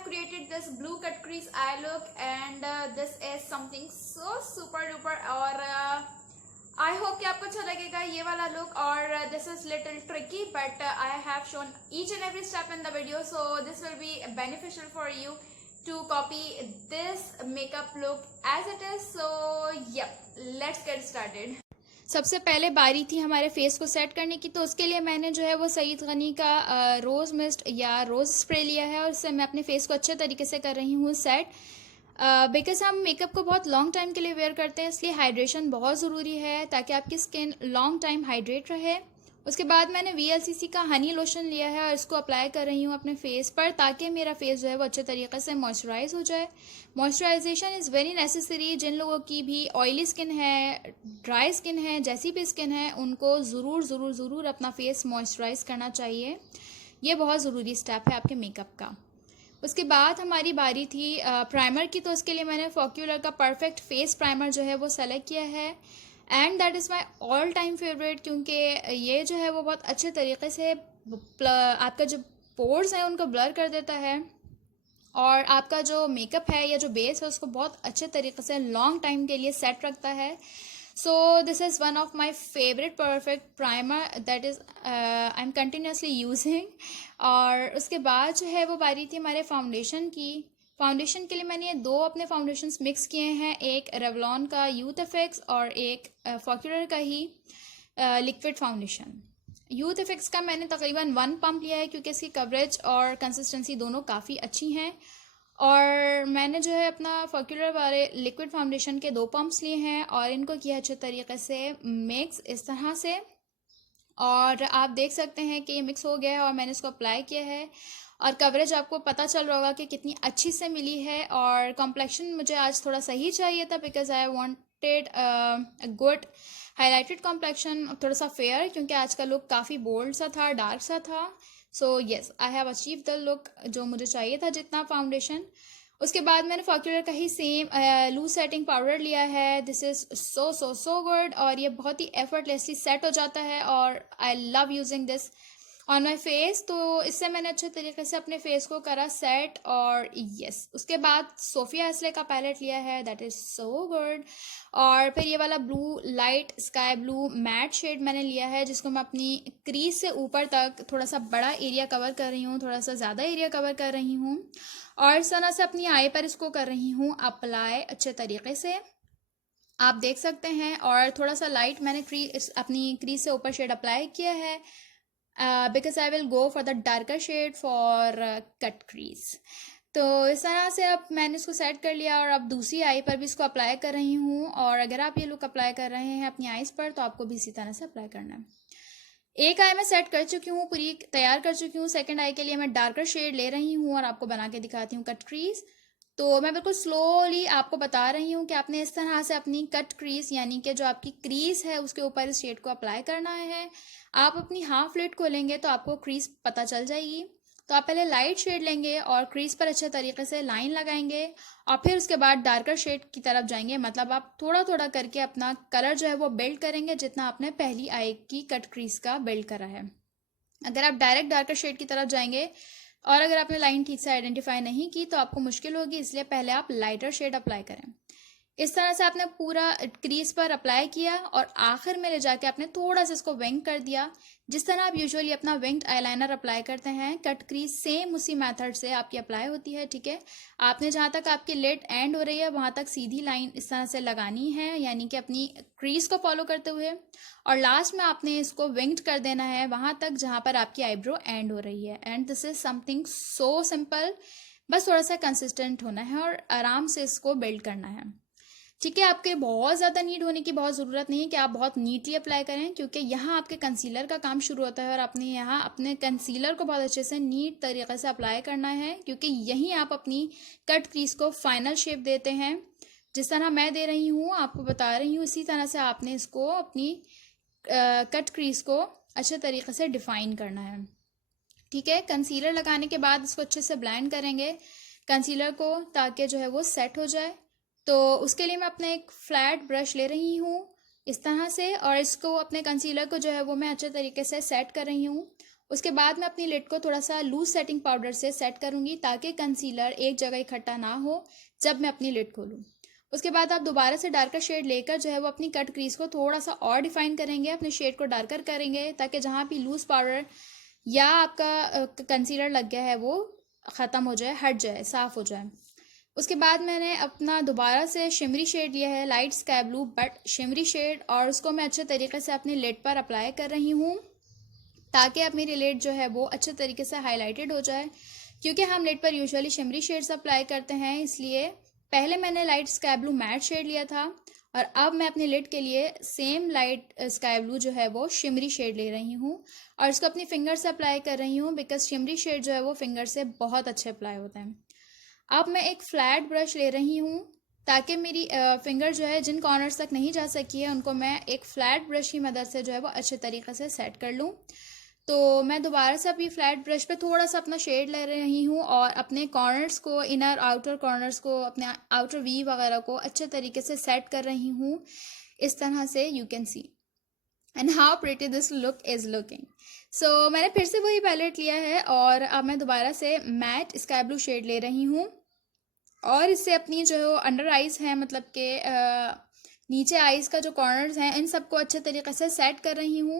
have created this blue cut crease eye look, and this is something so super duper. और I hope कि आपको अच्छा लगेगा ये वाला look. और this is little tricky, but I have shown each and every step in the video, so this will be beneficial for you to copy this makeup look as it is. So yep, let's get started. सबसे पहले बारी थी हमारे face को set करने की, तो उसके लिए मैंने जो है वो सईद गनी का रोज़ मिस्ट या रोज़ स्प्रे लिया है और उससे मैं अपने फेस को अच्छे तरीके से कर रही हूँ सेट। बिकॉज हम मेकअप को बहुत लॉन्ग टाइम के लिए वेयर करते हैं, इसलिए हाइड्रेशन बहुत ज़रूरी है ताकि आपकी स्किन लॉन्ग टाइम हाइड्रेट रहे। उसके बाद मैंने VLCC का हनी लोशन लिया है और इसको अप्लाई कर रही हूँ अपने फेस पर ताकि मेरा फेस जो है वो अच्छे तरीके से मॉइस्चराइज हो जाए। Moisturization is very necessary. जिन लोगों की भी ऑयली स्किन है, ड्राई स्किन है, जैसी भी स्किन है, उनको ज़रूर अपना फेस मॉइस्चराइज करना चाहिए। ये बहुत ज़रूरी स्टेप है आपके मेकअप का। उसके बाद हमारी बारी थी प्राइमर की, तो उसके लिए मैंने फॉक्यूलर का परफेक्ट फेस प्राइमर जो है वो सेलेक्ट किया है and that is my all time favourite, क्योंकि ये जो है वो बहुत अच्छे तरीके से आपका जो पोर्स है उनको ब्लर कर देता है और आपका जो मेकअप है या जो बेस है उसको बहुत अच्छे तरीके से लॉन्ग टाइम के लिए सेट रखता है। So this is one of my favourite perfect primer that is I am continuously using. और उसके बाद जो है वो बारी थी हमारे फाउंडेशन की। फाउंडेशन के लिए मैंने ये दो अपने फाउंडेशंस मिक्स किए हैं, एक रेवलॉन का यूथ इफेक्ट्स और एक फॉक्यूलर का ही लिक्विड फाउंडेशन। यूथ इफेक्ट्स का मैंने तकरीबन 1 पंप लिया है क्योंकि इसकी कवरेज और कंसिस्टेंसी दोनों काफ़ी अच्छी हैं। और मैंने जो है अपना फॉक्यूलर वाले लिक्विड फाउंडेशन के 2 पंप्स लिए हैं और इनको किया अच्छे तरीके से मिक्स इस तरह से। और आप देख सकते हैं कि ये मिक्स हो गया है और मैंने इसको अप्लाई किया है और कवरेज आपको पता चल रहा होगा कि कितनी अच्छी से मिली है। और कॉम्प्लेक्शन मुझे आज थोड़ा सही चाहिए था because I wanted a good highlighted complexion, थोड़ा सा फेयर, क्योंकि आज का लुक काफ़ी बोल्ड सा था, डार्क सा था। So yes, I have achieve the look जो मुझे चाहिए था जितना फाउंडेशन। उसके बाद मैंने फॉक्यूलर का ही सेम लूज सेटिंग पाउडर लिया है। दिस इज़ सो गुड और ये बहुत ही एफर्टलेसली सेट हो जाता है और I love using this on my face. तो इससे मैंने अच्छे तरीके से अपने फेस को करा सेट। और यस, उसके बाद सोफिया एस्ले का पैलेट लिया है, दैट इज़ सो गुड। और फिर ये वाला blue light sky blue matt shade मैंने लिया है जिसको मैं अपनी क्रीज से ऊपर तक थोड़ा सा बड़ा एरिया कवर कर रही हूँ, थोड़ा सा ज़्यादा एरिया कवर कर रही हूँ और इस तरह से अपनी आई पर इसको कर रही हूँ अप्लाई अच्छे तरीके से, आप देख सकते हैं। और थोड़ा सा लाइट मैंने अपनी क्रीज से ऊपर शेड अप्लाई किया है because I will go for the darker shade for cut crease. तो इस तरह से अब मैंने इसको सेट कर लिया और अब दूसरी आई पर भी इसको अप्लाई कर रही हूँ। और अगर आप ये लुक अप्लाई कर रहे हैं अपनी आईज पर तो आपको भी इसी तरह से अप्लाई करना है। एक आई मैं सेट कर चुकी हूँ, पूरी तैयार कर चुकी हूँ। सेकंड आई के लिए मैं डार्कर शेड ले रही हूँ और आपको बना के दिखाती हूँ कट क्रीज। तो मैं बिल्कुल स्लोली आपको बता रही हूँ कि आपने इस तरह से अपनी कट क्रीज यानी कि जो आपकी क्रीज है उसके ऊपर इस शेड को अप्लाई करना है। आप अपनी हाफ लिड खोलेंगे तो आपको क्रीज पता चल जाएगी। तो आप पहले लाइट शेड लेंगे और क्रीज पर अच्छे तरीके से लाइन लगाएंगे और फिर उसके बाद डार्कर शेड की तरफ जाएंगे। मतलब आप थोड़ा थोड़ा करके अपना कलर जो है वो बिल्ड करेंगे जितना आपने पहली आई की कट क्रीज का बिल्ड करा है। अगर आप डायरेक्ट डार्कर शेड की तरफ जाएंगे और अगर आपने लाइन ठीक से आइडेंटिफाई नहीं की तो आपको मुश्किल होगी, इसलिए पहले आप लाइटर शेड अप्लाई करें। इस तरह से आपने पूरा क्रीज पर अप्लाई किया और आखिर में ले जाके आपने थोड़ा सा इसको विंग कर दिया, जिस तरह आप यूजुअली अपना विंग्ड आईलाइनर अप्लाई करते हैं। कट क्रीज सेम उसी मेथड से आपकी अप्लाई होती है, ठीक है। आपने जहाँ तक आपकी लिड एंड हो रही है वहाँ तक सीधी लाइन इस तरह से लगानी है, यानी कि अपनी क्रीज को फॉलो करते हुए, और लास्ट में आपने इसको विंग्ड कर देना है वहाँ तक जहाँ पर आपकी आईब्रो एंड हो रही है। And this is something so simple, बस थोड़ा सा कंसिस्टेंट होना है और आराम से इसको बिल्ड करना है, ठीक है। आपके बहुत ज़्यादा नीट होने की बहुत ज़रूरत नहीं है कि आप बहुत नीटली अप्लाई करें, क्योंकि यहाँ आपके कंसीलर का काम शुरू होता है और आपने यहाँ अपने कंसीलर को बहुत अच्छे से नीट तरीके से अप्लाई करना है, क्योंकि यहीं आप अपनी कट क्रीज को फाइनल शेप देते हैं। जिस तरह मैं दे रही हूँ आपको बता रही हूँ, इसी तरह से आपने इसको अपनी कट क्रीज को अच्छे तरीके से डिफाइन करना है, ठीक है। कंसीलर लगाने के बाद इसको अच्छे से ब्लेंड करेंगे कंसीलर को ताकि जो है वो सेट हो जाए। तो उसके लिए मैं अपना एक फ्लैट ब्रश ले रही हूँ इस तरह से और इसको अपने कंसीलर को जो है वो मैं अच्छे तरीके से सेट कर रही हूँ। उसके बाद मैं अपनी लिड को थोड़ा सा लूज सेटिंग पाउडर से सेट करूँगी ताकि कंसीलर एक जगह इकट्ठा ना हो जब मैं अपनी लिड खोलूँ। उसके बाद आप दोबारा से डार्कर शेड लेकर जो है वो अपनी कट क्रीज को थोड़ा सा और डिफाइन करेंगे, अपने शेड को डार्कर करेंगे ताकि जहाँ भी लूज पाउडर या आपका कंसीलर लग गया है वो ख़त्म हो जाए, हट जाए, साफ़ हो जाए। उसके बाद मैंने अपना दोबारा से शिमरी शेड लिया है, light sky blue but shimmery shade, और उसको मैं अच्छे तरीके से अपनी लिड पर अप्लाई कर रही हूँ ताकि अब मेरी लिड जो है वो अच्छे तरीके से हाईलाइटेड हो जाए। क्योंकि हम लिड पर यूजुअली शिमरी शेड्स अप्लाई करते हैं, इसलिए पहले मैंने light sky blue matt shade लिया था और अब मैं अपनी लिड के लिए सेम लाइट स्काई ब्लू जो है वो शिमरी शेड ले रही हूँ और इसको अपनी फिंगर से अप्लाई कर रही हूँ बिकॉज शिमरी शेड जो है वो फिंगर से बहुत अच्छे अप्लाई होता है। अब मैं एक फ्लैट ब्रश ले रही हूँ ताकि मेरी फिंगर जो है जिन कॉर्नर्स तक नहीं जा सकी है उनको मैं एक फ्लैट ब्रश की मदद से जो है वो अच्छे तरीके से सेट कर लूँ। तो मैं दोबारा से अभी फ्लैट ब्रश पे थोड़ा सा अपना शेड ले रही हूँ और अपने कॉर्नर्स को, इनर आउटर कॉर्नर्स को, अपने आउटर वी वगैरह को अच्छे तरीके से सेट कर रही हूँ इस तरह से। You can see and how pretty this look is looking. So मैंने फिर से वही पैलेट लिया है और अब मैं दोबारा से मैट स्काई ब्लू शेड ले रही हूँ और इससे अपनी जो अंडर आइज है, मतलब के नीचे आइज का जो कॉर्नर्स हैं, इन सबको अच्छे तरीके से सेट कर रही हूँ।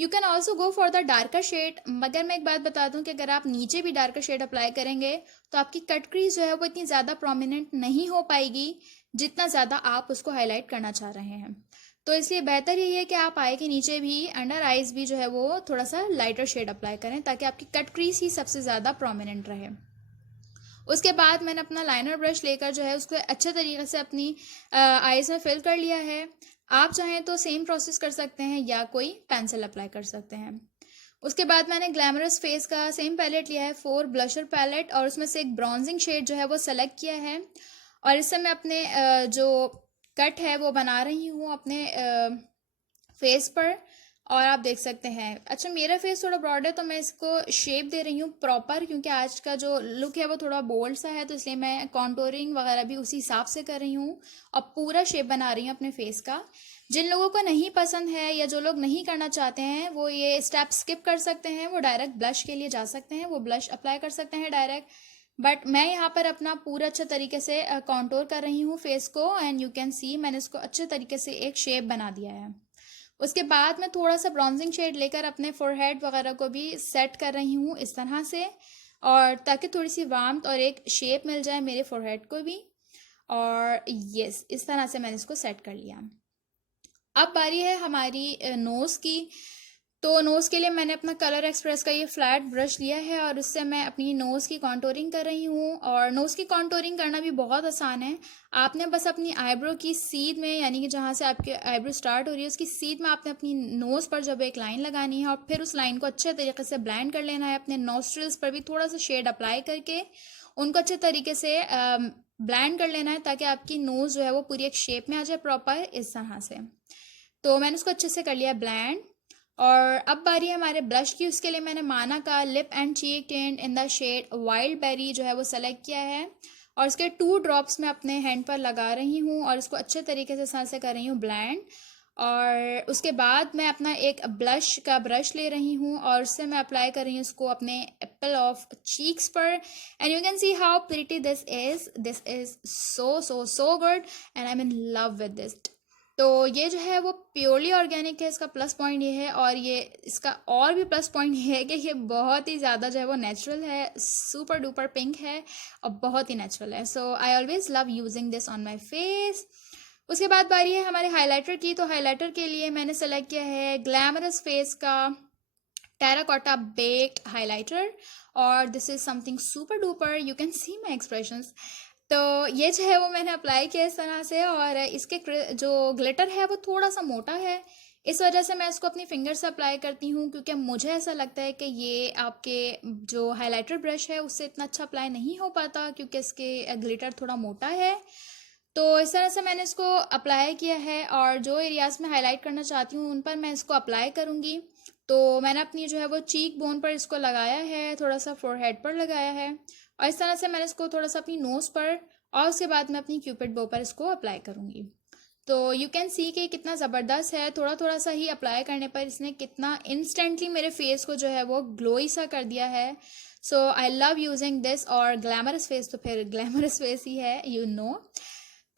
You can also go for the darker shade, मगर मैं एक बात बता दूं कि अगर आप नीचे भी डार्कर शेड अप्लाई करेंगे तो आपकी कट क्रीज जो है वो इतनी ज़्यादा प्रोमिनेंट नहीं हो पाएगी जितना ज़्यादा आप उसको हाईलाइट करना चाह रहे हैं। तो इसलिए बेहतर यही है कि आप आई के नीचे भी, अंडर आइज भी जो है वो थोड़ा सा लाइटर शेड अप्लाई करें ताकि आपकी कट क्रीज ही सबसे ज़्यादा प्रोमिनेंट रहे। उसके बाद मैंने अपना लाइनर ब्रश लेकर जो है उसको अच्छे तरीके से अपनी आईज में फिल कर लिया है। आप चाहें तो सेम प्रोसेस कर सकते हैं या कोई पेंसिल अप्लाई कर सकते हैं। उसके बाद मैंने ग्लैमरस फेस का सेम पैलेट लिया है, 4 ब्लशर पैलेट, और उसमें से एक ब्रॉन्जिंग शेड जो है वो सेलेक्ट किया है और इससे मैं अपने जो कट है वो बना रही हूँ अपने फेस पर। और आप देख सकते हैं, अच्छा मेरा फेस थोड़ा ब्रॉड है तो मैं इसको शेप दे रही हूँ प्रॉपर, क्योंकि आज का जो लुक है वो थोड़ा बोल्ड सा है तो इसलिए मैं कॉन्टोरिंग वगैरह भी उसी हिसाब से कर रही हूँ और पूरा शेप बना रही हूँ अपने फेस का। जिन लोगों को नहीं पसंद है या जो लोग नहीं करना चाहते हैं वो ये स्टेप स्किप कर सकते हैं, वो डायरेक्ट ब्लश के लिए जा सकते हैं, वो ब्लश अप्लाई कर सकते हैं डायरेक्ट। बट मैं यहाँ पर अपना पूरा अच्छे तरीके से कॉन्टोर कर रही हूँ फेस को एंड यू कैन सी मैंने इसको अच्छे तरीके से एक शेप बना दिया है। उसके बाद मैं थोड़ा सा ब्रॉन्जिंग शेड लेकर अपने फोरहेड वगैरह को भी सेट कर रही हूँ इस तरह से, और ताकि थोड़ी सी वार्मथ और एक शेप मिल जाए मेरे फोरहेड को भी। और यस, इस तरह से मैंने इसको सेट कर लिया। अब बारी है हमारी नोज़ की। तो नोज़ के लिए मैंने अपना कलर एक्सप्रेस का ये फ्लैट ब्रश लिया है और उससे मैं अपनी नोज़ की कॉन्टोरिंग कर रही हूँ। और नोज़ की कॉन्टोरिंग करना भी बहुत आसान है। आपने बस अपनी आईब्रो की सीध में, यानी कि जहाँ से आपकी आईब्रो स्टार्ट हो रही है उसकी सीध में आपने अपनी नोज़ पर जब एक लाइन लगानी है और फिर उस लाइन को अच्छे तरीके से ब्लेंड कर लेना है। अपने नोस्ट्रिल्स पर भी थोड़ा सा शेड अप्लाई करके उनको अच्छे तरीके से ब्लेंड कर लेना है ताकि आपकी नोज़ जो है वो पूरी एक शेप में आ जाए प्रॉपर इस तरह से। तो मैंने उसको अच्छे से कर लिया ब्लेंड। और अब बारी है हमारे ब्लश की। उसके लिए मैंने माना का lip and cheek tint in the shade wild berry जो है वो सेलेक्ट किया है और इसके 2 ड्रॉप्स मैं अपने हैंड पर लगा रही हूँ और इसको अच्छे तरीके से साथ से कर रही हूँ ब्लेंड। और उसके बाद मैं अपना एक ब्लश का ब्रश ले रही हूँ और उससे मैं अप्लाई कर रही हूँ इसको अपने एप्पल ऑफ चीक्स पर। And you can see how pretty this is so good and I am in love with this. तो ये जो है वो प्योरली ऑर्गेनिक है, इसका प्लस पॉइंट ये है। और ये इसका और भी प्लस पॉइंट ये है कि ये बहुत ही ज़्यादा जो है वो नेचुरल है, सुपर डुपर पिंक है और बहुत ही नेचुरल है। So I always love using this on my face. उसके बाद बारी है हमारे हाइलाइटर की। तो हाइलाइटर के लिए मैंने सेलेक्ट किया है ग्लैमरस फेस का terracotta baked हाइलाइटर और this is something super duper, you can C my expressions. तो ये जो है वो मैंने अप्लाई किया इस तरह से और इसके जो ग्लिटर है वो थोड़ा सा मोटा है, इस वजह से मैं इसको अपनी फिंगर से अप्लाई करती हूँ क्योंकि मुझे ऐसा लगता है कि ये आपके जो हाइलाइटर ब्रश है उससे इतना अच्छा अप्लाई नहीं हो पाता क्योंकि इसके ग्लिटर थोड़ा मोटा है। तो इस तरह से मैंने इसको अप्लाई किया है और जो एरियाज़ में हाईलाइट करना चाहती हूँ उन पर मैं इसको अप्लाई करूँगी। तो मैंने अपनी जो है वो चीक बोन पर इसको लगाया है, थोड़ा सा फोरहेड पर लगाया है और इस तरह से मैंने इसको थोड़ा सा अपनी नोज़ पर और उसके बाद मैं अपनी क्यूपिड बो पर इसको अप्लाई करूँगी। तो यू कैन सी कि कितना ज़बरदस्त है। थोड़ा थोड़ा सा ही अप्लाई करने पर इसने कितना इंस्टेंटली मेरे फेस को जो है वो ग्लोई सा कर दिया है। So I love using this. और ग्लैमरस फेस तो फिर ग्लैमरस फेस ही है, यू नो।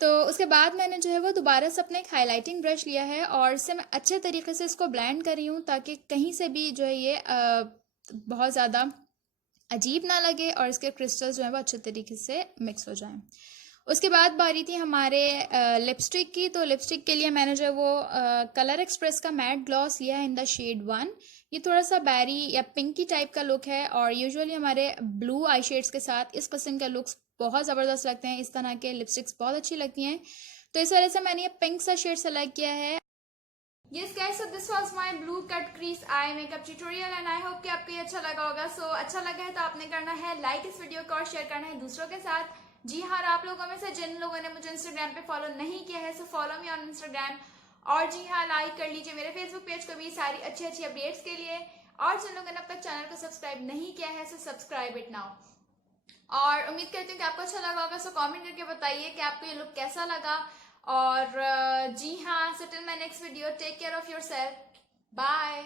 तो उसके बाद मैंने जो है वो दोबारा से अपना एक हाईलाइटिंग ब्रश लिया है और इससे मैं अच्छे तरीके से इसको ब्लेंड कर रही हूँ ताकि कहीं से भी जो है ये बहुत ज़्यादा अजीब ना लगे और इसके क्रिस्टल्स जो है वो अच्छे तरीके से मिक्स हो जाएं। उसके बाद बारी थी हमारे लिपस्टिक की। तो लिपस्टिक के लिए मैंने जो है वो कलर एक्सप्रेस का मैट ग्लॉस लिया है इन द शेड 1। ये थोड़ा सा बैरी या पिंकी टाइप का लुक है और यूजुअली हमारे ब्लू आई शेड्स के साथ इस किस्म का लुक्स बहुत ज़बरदस्त लगते हैं। इस तरह के लिपस्टिक्स बहुत अच्छी लगती हैं, तो इस वजह से मैंने ये पिंक सा शेड सेलेक्ट किया है। Yes guys, so this was my blue cut crease eye makeup tutorial and I hope कि आपको ये अच्छा लगा होगा। So अच्छा लगा है तो आपने करना है लाइक इस वीडियो को और शेयर करना है दूसरों के साथ। जी हाँ, आप लोगों में से जिन लोगों ने मुझे इंस्टाग्राम पे फॉलो नहीं किया है, so follow me on Instagram. और जी हाँ, लाइक कर लीजिए मेरे फेसबुक पेज को भी सारी अच्छी अच्छी अपडेट्स के लिए। और जिन लोगों ने अब तक चैनल को सब्सक्राइब नहीं किया है, सो सब्सक्राइब इट नाउ। और उम्मीद करती हूँ कि आपको अच्छा लगा होगा। सो कमेंट करके बताइए कि आपको ये लुक कैसा लगा। और जी हाँ, so till my next video, take care of yourself, bye.